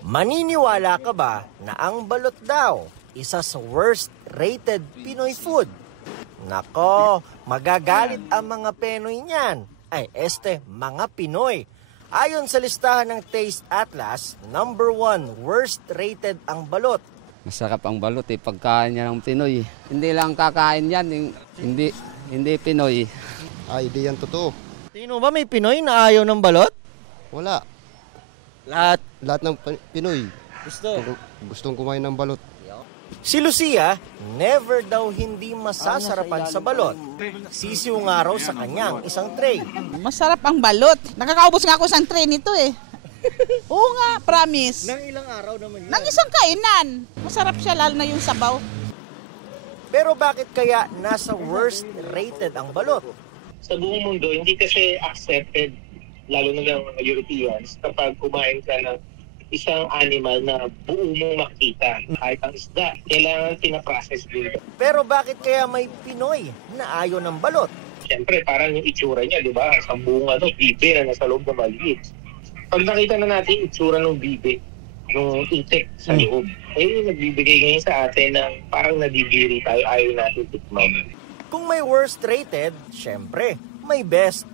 Maniniwala ka ba na ang balot daw isa sa worst rated Pinoy food? Nako, magagalit ang mga Pinoy niyan. Mga Pinoy. Ayon sa listahan ng Taste Atlas, number 1 worst rated ang balot. Masarap ang balot pagkain niya ng Pinoy. Hindi lang kakain yan, hindi Pinoy. Hindi yan totoo. Sino ba may Pinoy na ayaw ng balot? Wala. Lahat ng Pinoy gustong kumain ng balot. Si Lucia, never daw hindi masasarapan sa balot. Sisiw nga raw sa kanyang isang tray. Masarap ang balot. Nakakaubos nga ako sa tray nito Oo nga, promise. Nang ilang araw naman yan? Nang isang kainan. Masarap siya lalo na yung sabaw. Pero bakit kaya nasa worst rated ang balot? Sa buong mundo, hindi kasi accepted, lalo na ng mga Europeans, kapag kumain ka ng isang animal na buo mong makita, kahit ang isda, kailangan pinaprocess dito. Pero bakit kaya may Pinoy na ayaw ng balot? Siyempre, parang yung itsura niya, di ba? Sa buong bibe na nasa loob na maliit. Pag nakita na natin yung itsura ng bibe, yung itik sa loob, nagbibigay ngayon sa atin ng parang nadibiri tayo, ayaw natin tikman. Kung may worst rated, syempre, may best.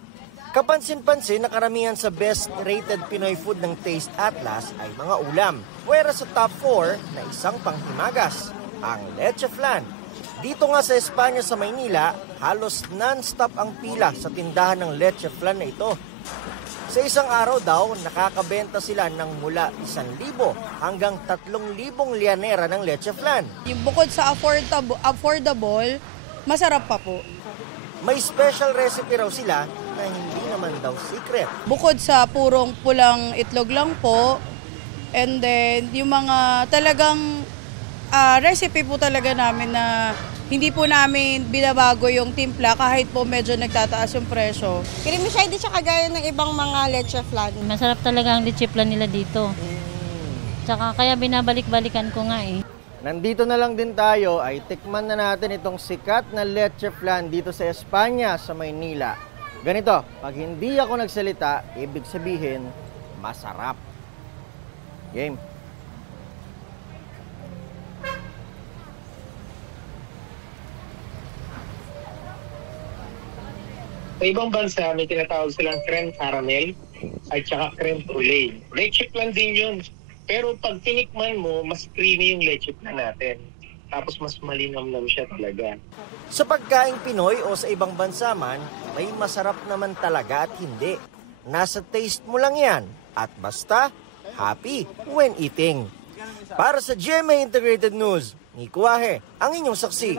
Kapansin-pansin na karamihan sa best rated Pinoy food ng Taste Atlas ay mga ulam. Whereas sa top 4 na isang panghimagas, ang leche flan. Dito nga sa Espanya sa Maynila, halos non-stop ang pila sa tindahan ng leche flan na ito. Sa isang araw daw, nakakabenta sila ng mula 1,000 hanggang 3,000 lianera ng leche flan. Yung bukod sa affordable, masarap pa po. May special recipe raw sila na hindi naman daw secret. Bukod sa purong pulang itlog lang po, and then yung mga talagang recipe po talaga namin na hindi po namin binabago yung timpla kahit po medyo nagtataas yung presyo. Creamy siya, hindi siya kagaya ng ibang mga leche flan. Masarap talaga ang leche flan nila dito. Tsaka kaya binabalik-balikan ko nga Nandito na lang din tayo ay tikman na natin itong sikat na leche flan dito sa Espanya sa Maynila. Ganito, pag hindi ako nagsalita, ibig sabihin, masarap. Game. Sa ibang bansa, may tinatawag silang creme caramel at saka creme brulee. Leche flan din yun. Pero pag tinikman mo, mas creamy yung leche flan natin. Tapos mas malinamnam siya talaga. Sa pagkaing Pinoy o sa ibang bansa man, may masarap naman talaga at hindi. Nasa taste mo lang yan. At basta, happy when eating. Para sa GMA Integrated News, Nico Wahe, ang inyong saksi.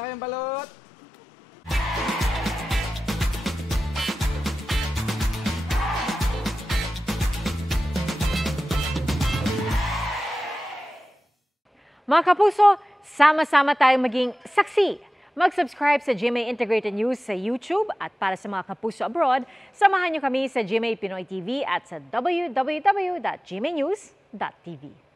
Mga kapuso, sama-sama tayong maging saksi. Mag-subscribe sa GMA Integrated News sa YouTube at para sa mga kapuso abroad, samahan niyo kami sa GMA Pinoy TV at sa www.gmanews.tv.